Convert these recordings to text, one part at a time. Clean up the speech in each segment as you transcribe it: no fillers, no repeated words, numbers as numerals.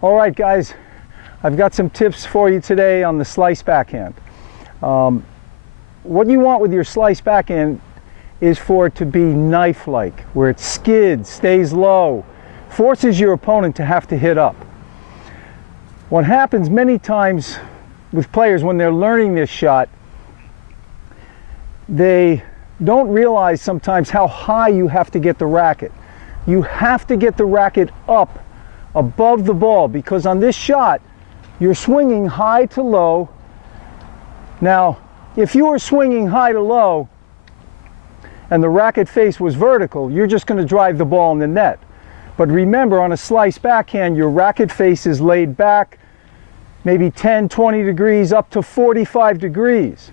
All right, guys, I've got some tips for you today on the slice backhand. What you want with your slice backhand is for it to be knife-like, where it skids, stays low, forces your opponent to have to hit up. What happens many times with players when they're learning this shot, they don't realize sometimes how high you have to get the racket. You have to get the racket up above the ball, because on this shot you're swinging high to low. Now if you were swinging high to low and the racket face was vertical, you're just going to drive the ball in the net. But remember, on a slice backhand, your racket face is laid back maybe 10-20 degrees up to 45 degrees.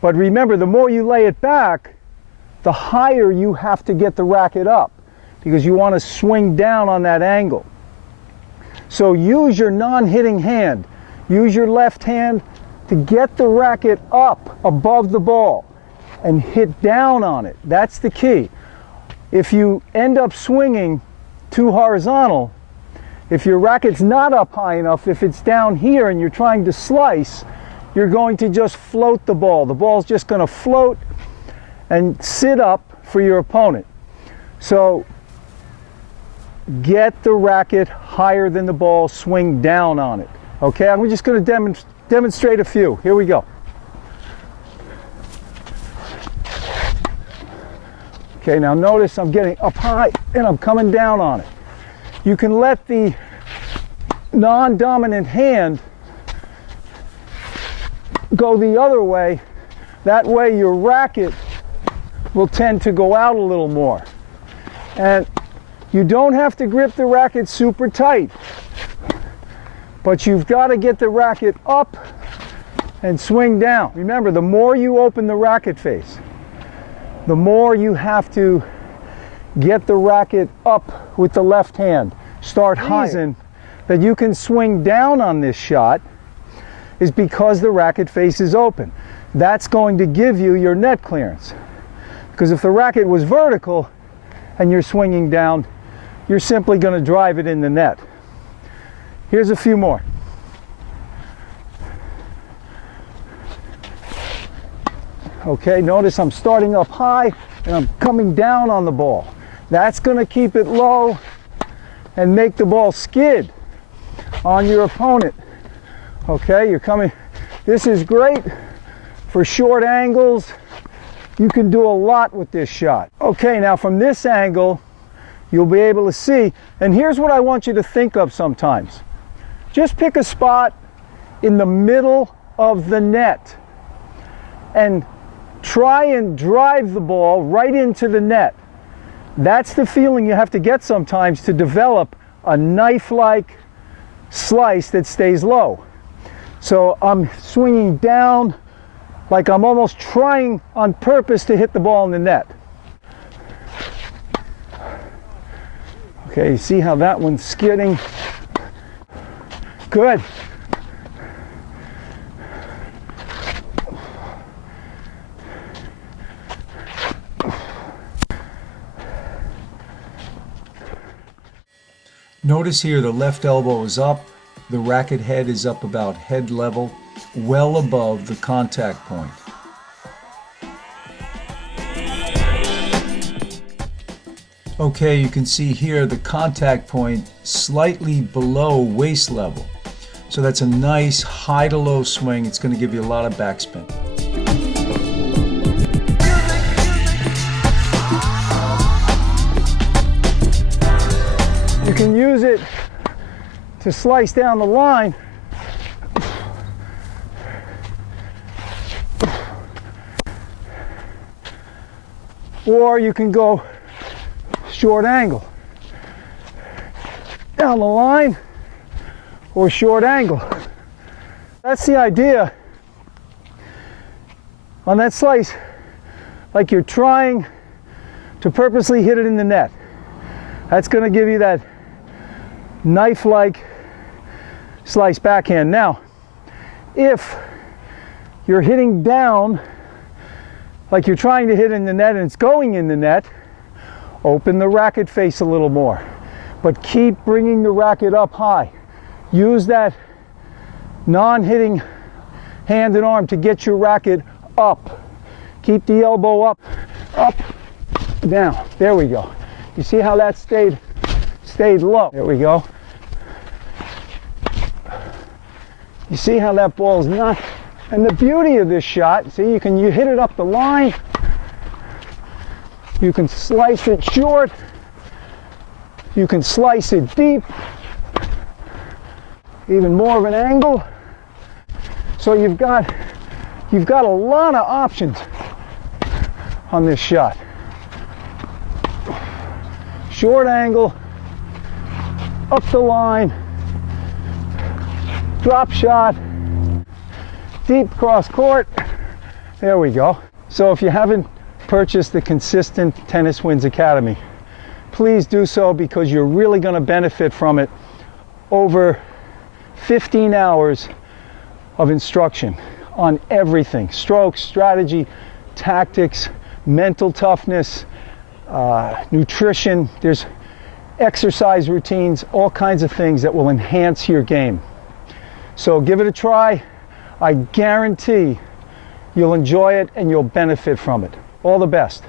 But remember, the more you lay it back, the higher you have to get the racket up, because you want to swing down on that angle. So use your non-hitting hand. Use your left hand to get the racket up above the ball and hit down on it. That's the key. If you end up swinging too horizontal, if your racket's not up high enough, if it's down here and you're trying to slice, you're going to just float the ball. The ball's just going to float and sit up for your opponent. So get the racket higher than the ball, swing down on it. Okay, I'm just going to demonstrate a few. Here we go. Okay, now notice I'm getting up high and I'm coming down on it. You can let the non-dominant hand go the other way. That way your racket will tend to go out a little more. And you don't have to grip the racket super tight, but you've got to get the racket up and swing down. Remember, the more you open the racket face, the more you have to get the racket up with the left hand. Start high. The reason that you can swing down on this shot is because the racket face is open. That's going to give you your net clearance. Because if the racket was vertical and you're swinging down, you're simply going to drive it in the net. Here's a few more. Okay, notice I'm starting up high and I'm coming down on the ball. That's going to keep it low and make the ball skid on your opponent. Okay, you're coming. This is great for short angles. You can do a lot with this shot. Okay, now from this angle, you'll be able to see, and here's what I want you to think of sometimes. Just pick a spot in the middle of the net and try and drive the ball right into the net. That's the feeling you have to get sometimes to develop a knife-like slice that stays low. So I'm swinging down like I'm almost trying on purpose to hit the ball in the net. Okay, you see how that one's skidding? Good. Notice here the left elbow is up, the racket head is up about head level, well above the contact point. Okay, you can see here the contact point slightly below waist level. So that's a nice high to low swing. It's going to give you a lot of backspin. You can use it to slice down the line. Or you can go short angle down the line, or short angle. That's the idea on that slice, like you're trying to purposely hit it in the net. That's going to give you that knife-like slice backhand. Now, if you're hitting down like you're trying to hit in the net and it's going in the net, open the racket face a little more, but keep bringing the racket up high. Use that non-hitting hand and arm to get your racket up. Keep the elbow up, down. There we go. You see how that stayed low? There we go. You see how that ball's not, and the beauty of this shot, see, you hit it up the line, you can slice it short, you can slice it deep, even more of an angle. So you've got a lot of options on this shot. Short angle, up the line, drop shot, deep cross court. There we go. So if you haven't purchased the Consistent Tennis Wins Academy, please do so, because you're really going to benefit from it. Over 15 hours of instruction on everything: strokes, strategy, tactics, mental toughness, nutrition. There's exercise routines, all kinds of things that will enhance your game. So give it a try. I guarantee you'll enjoy it and you'll benefit from it. All the best.